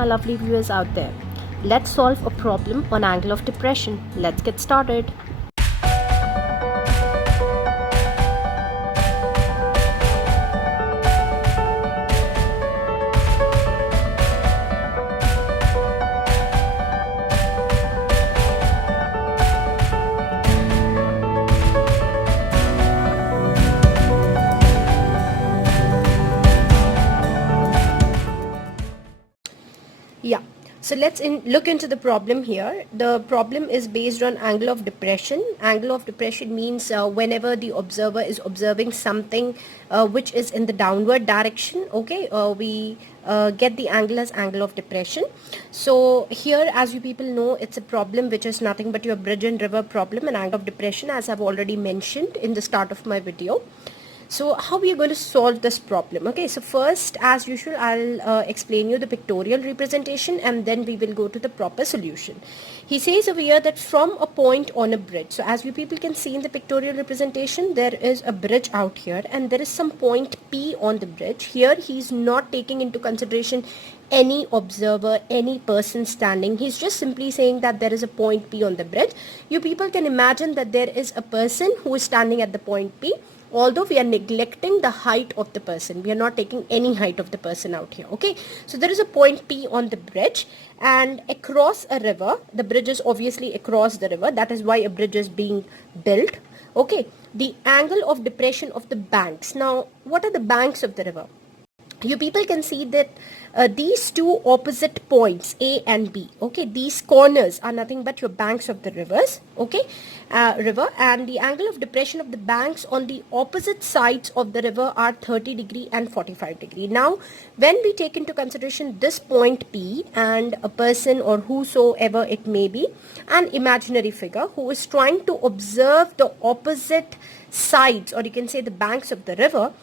my lovely viewers out there. Let's solve a problem on angle of depression. Let's get started. Yeah, so let's look into the problem here. The problem is based on angle of depression. Angle of depression means whenever the observer is observing something which is in the downward direction, okay, we get the angle as angle of depression. So here, as you people know, it's a problem which is nothing but your bridge and river problem, and angle of depression, as I've already mentioned in the start of my video. So how we are going to solve this problem? Okay, so first, as usual, I'll explain you the pictorial representation, and then we will go to the proper solution. He says over here that from a point on a bridge. So as you people can see in the pictorial representation, there is a bridge out here and there is some point P on the bridge. Here he's not taking into consideration any observer, any person standing. He's just simply saying that there is a point P on the bridge. You people can imagine that there is a person who is standing at the point P. Although we are neglecting the height of the person, we are not taking any height of the person out here. Okay, so there is a point P on the bridge, and across a river, the bridge is obviously across the river. That is why a bridge is being built. Okay, the angle of depression of the banks. Now, what are the banks of the river? You people can see that these two opposite points A and B, okay, these corners are nothing but your banks of the rivers, okay, river, and the angle of depression of the banks on the opposite sides of the river are 30 degree and 45 degree. Now when we take into consideration this point P and a person or whosoever it may be, an imaginary figure who is trying to observe the opposite sides, or you can say the banks of the river,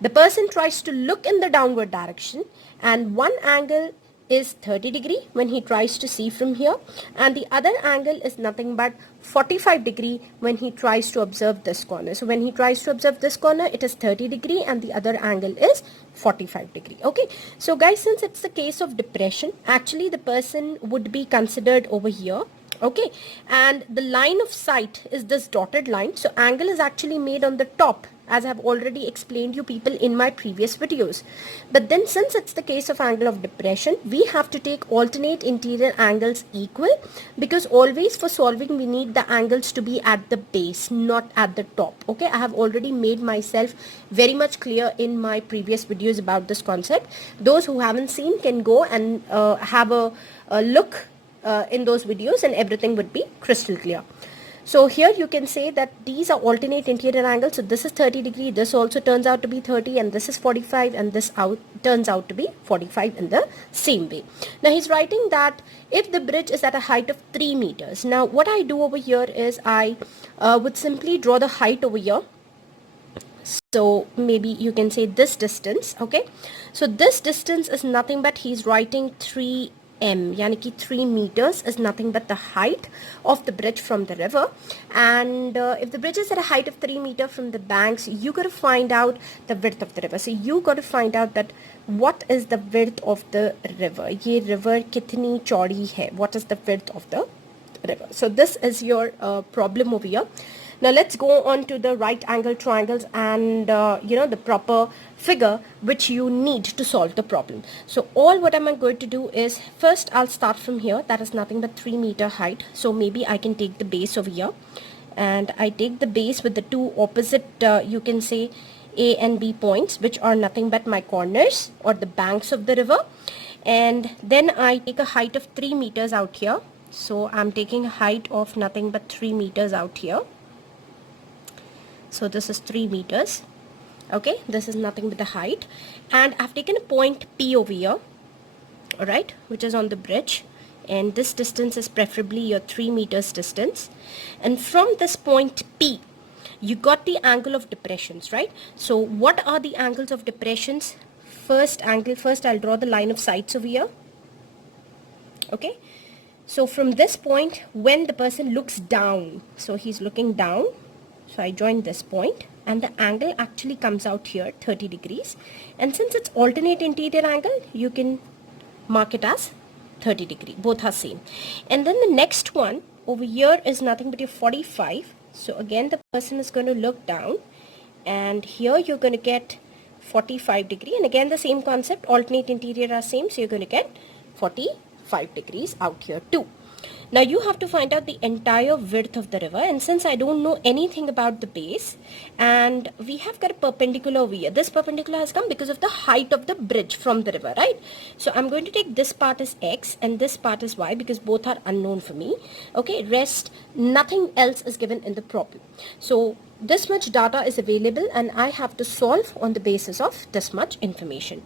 the person tries to look in the downward direction, and one angle is 30 degree when he tries to see from here, and the other angle is nothing but 45 degree when he tries to observe this corner. So when he tries to observe this corner, it is 30 degree and the other angle is 45 degree. Okay, so guys, since it's the case of depression, actually the person would be considered over here. Okay, and the line of sight is this dotted line. So angle is actually made on the top, as I have already explained you people in my previous videos. But then since it's the case of angle of depression, we have to take alternate interior angles equal, because always for solving we need the angles to be at the base, not at the top. Okay, I have already made myself very much clear in my previous videos about this concept. Those who haven't seen can go and have a look in those videos, and everything would be crystal clear. So here you can say that these are alternate interior angles. So this is 30 degree, this also turns out to be 30, and this is 45, and this turns out to be 45 in the same way. Now he's writing that if the bridge is at a height of 3 meters. Now what I do over here is I would simply draw the height over here. So maybe you can say this distance. Okay, so this distance is nothing but he's writing 3m, yani ki 3 meters is nothing but the height of the bridge from the river. And if the bridge is at a height of 3 meters from the banks, you got to find out the width of the river. So you got to find out that what is the width of the river. Ye river kitni chaudi hai? What is the width of the river? So this is your problem over here. Now let's go on to the right angle triangles and the proper figure which you need to solve the problem. So all what I'm going to do is, first I'll start from here. That is nothing but 3 meter height. So maybe I can take the base over here, and I take the base with the two opposite you can say A and B points, which are nothing but my corners or the banks of the river. And then I take a height of 3 meters out here. So I'm taking a height of nothing but 3 meters out here. So this is 3 meters. Okay, this is nothing but the height, and I've taken a point P over here, alright, which is on the bridge, and this distance is preferably your 3 meters distance. And from this point P, you got the angle of depressions, right? So what are the angles of depressions? First I'll draw the line of sights over here. Okay, so from this point, when the person looks down, so he's looking down, so I join this point, and the angle actually comes out here 30 degrees. And since it's alternate interior angle, you can mark it as 30 degree. Both are same. And then the next one over here is nothing but your 45. So again, the person is going to look down, and here you're going to get 45 degree, and again the same concept, alternate interior are same, so you're going to get 45 degrees out here too. Now you have to find out the entire width of the river, and since I don't know anything about the base, and we have got a perpendicular over here, this perpendicular has come because of the height of the bridge from the river, right? So I'm going to take this part as x and this part as y, because both are unknown for me. Okay, rest, nothing else is given in the problem. So this much data is available, and I have to solve on the basis of this much information.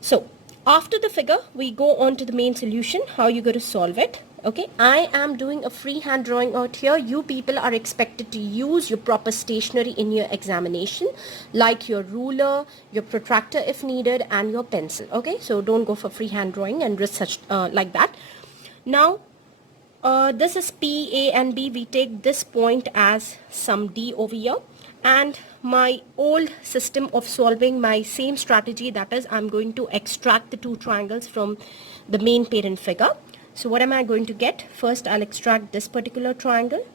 So after the figure, we go on to the main solution, how you're going to solve it. Okay, I am doing a freehand drawing out here. You people are expected to use your proper stationery in your examination, like your ruler, your protractor if needed, and your pencil. Okay, so don't go for freehand drawing and risk such like that. Now, this is P, A and B. We take this point as some D over here. And my old system of solving, my same strategy, that is I'm going to extract the two triangles from the main parent figure. So what am I going to get? First I'll extract this particular triangle.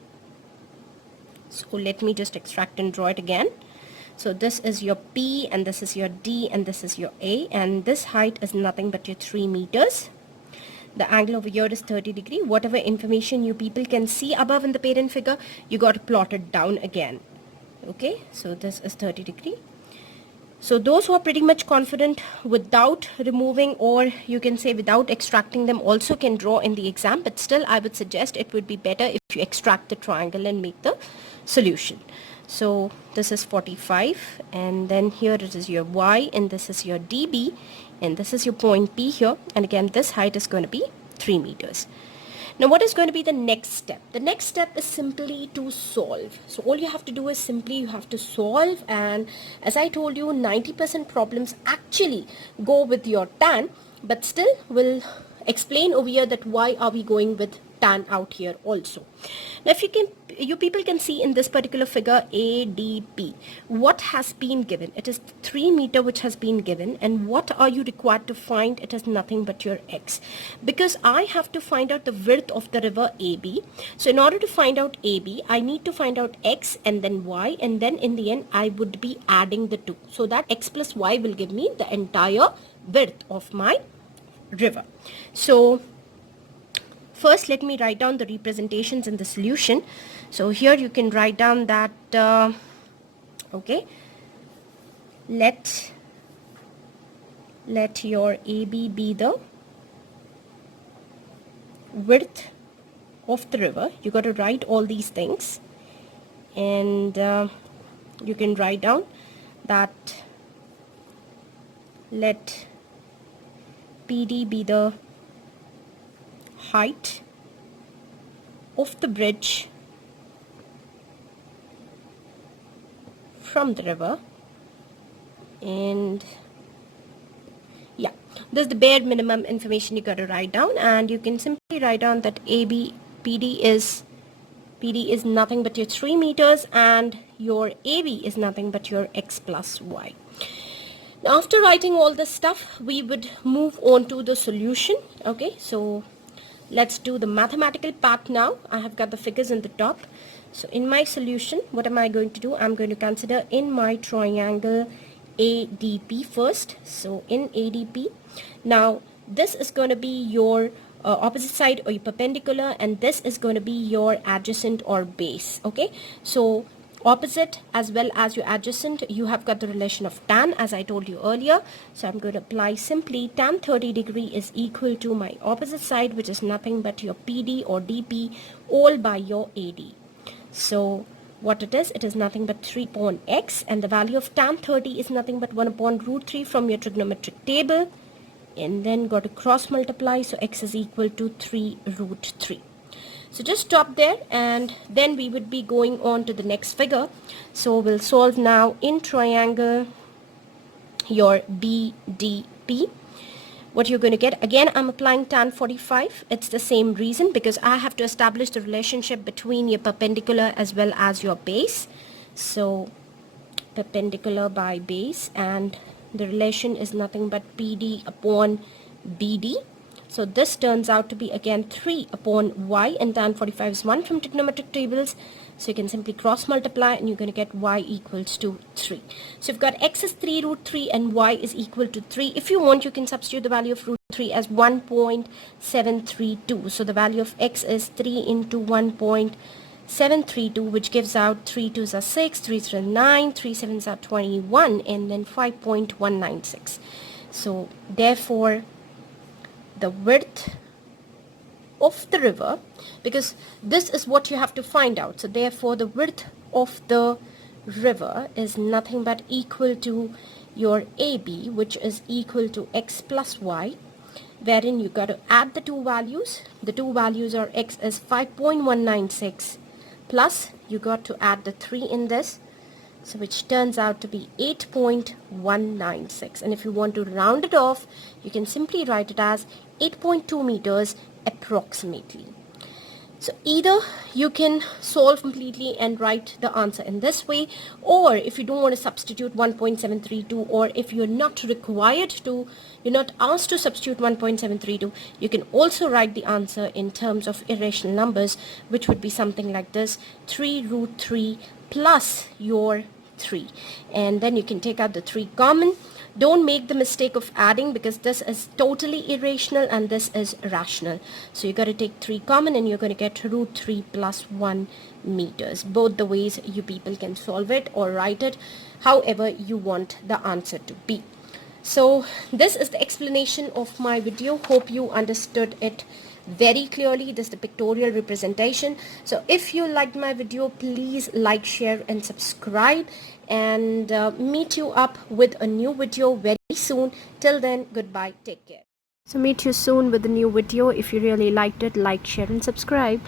So let me just extract and draw it again. So this is your P, and this is your D, and this is your A, and this height is nothing but your 3 meters. The angle over here is 30 degree. Whatever information you people can see above in the parent figure, you got to plot it down again. Okay, so this is 30 degree. So those who are pretty much confident without removing, or you can say without extracting them, also can draw in the exam, but still I would suggest it would be better if you extract the triangle and make the solution. So this is 45, and then here it is your y, and this is your db, and this is your point P here, and again this height is going to be 3 meters. Now what is going to be the next step? The next step is simply to solve. So all you have to do is simply you have to solve, and as I told you, 90% problems actually go with your tan, but still we'll explain over here that why are we going with tan out here also. Now if you people can see in this particular figure ADP, what has been given? It is 3 meter which has been given, and what are you required to find? It is nothing but your x, because I have to find out the width of the river AB. So in order to find out AB, I need to find out x and then y, and then in the end I would be adding the two, so that x plus y will give me the entire width of my river. So first, let me write down the representations in the solution. So here you can write down that, okay, let your AB be the width of the river. You got to write all these things, and you can write down that let PD be the height of the bridge from the river, and yeah, this is the bare minimum information you got to write down, and you can simply write down that PD is nothing but your 3 meters, and your AB is nothing but your x plus y. Now after writing all this stuff, we would move on to the solution. Okay, so let's do the mathematical part now. I have got the figures in the top. So in my solution, what am I going to do? I'm going to consider in my triangle ADP first. So in ADP, now this is going to be your opposite side or your perpendicular, and this is going to be your adjacent or base. Okay, so opposite as well as your adjacent, you have got the relation of tan, as I told you earlier. So I'm going to apply simply tan 30 degree is equal to my opposite side, which is nothing but your PD or DP, all by your AD. So what it is nothing but 3 upon x, and the value of tan 30 is nothing but 1 upon root 3 from your trigonometric table, and then got to cross multiply, so x is equal to 3 root 3. So just stop there, and then we would be going on to the next figure. So we'll solve now in triangle your BDP. What you're going to get, again I'm applying tan 45. It's the same reason, because I have to establish the relationship between your perpendicular as well as your base. So perpendicular by base, and the relation is nothing but PD upon BD. So this turns out to be again 3 upon y, and tan 45 is 1 from trigonometric tables. So you can simply cross multiply and you're going to get y equals to 3. So you've got x is 3 root 3 and y is equal to 3. If you want, you can substitute the value of root 3 as 1.732. So the value of x is 3 into 1.732, which gives out 3 2s are 6, 3 3 are 9, 3 7s are 21, and then 5.196. So therefore the width of the river, because this is what you have to find out, so therefore the width of the river is nothing but equal to your AB, which is equal to x plus y, wherein you got to add the two values. The two values are x is 5.196 plus you got to add the 3 in this, so which turns out to be 8.196, and if you want to round it off, you can simply write it as 8.2 meters approximately. So either you can solve completely and write the answer in this way, or if you don't want to substitute 1.732, or if you're not required to, you're not asked to substitute 1.732, you can also write the answer in terms of irrational numbers, which would be something like this: 3 root 3 plus your 3, and then you can take out the 3 common. Don't make the mistake of adding, because this is totally irrational and this is rational. So you got to take 3 common and you're going to get root 3 plus 1 meters. Both the ways you people can solve it or write it however you want the answer to be. So this is the explanation of my video. Hope you understood it very clearly. This is the pictorial representation. So if you liked my video, please like, share and subscribe, and meet you up with a new video very soon. Till then, goodbye, take care. So meet you soon with a new video. If you really liked it, like, share and subscribe.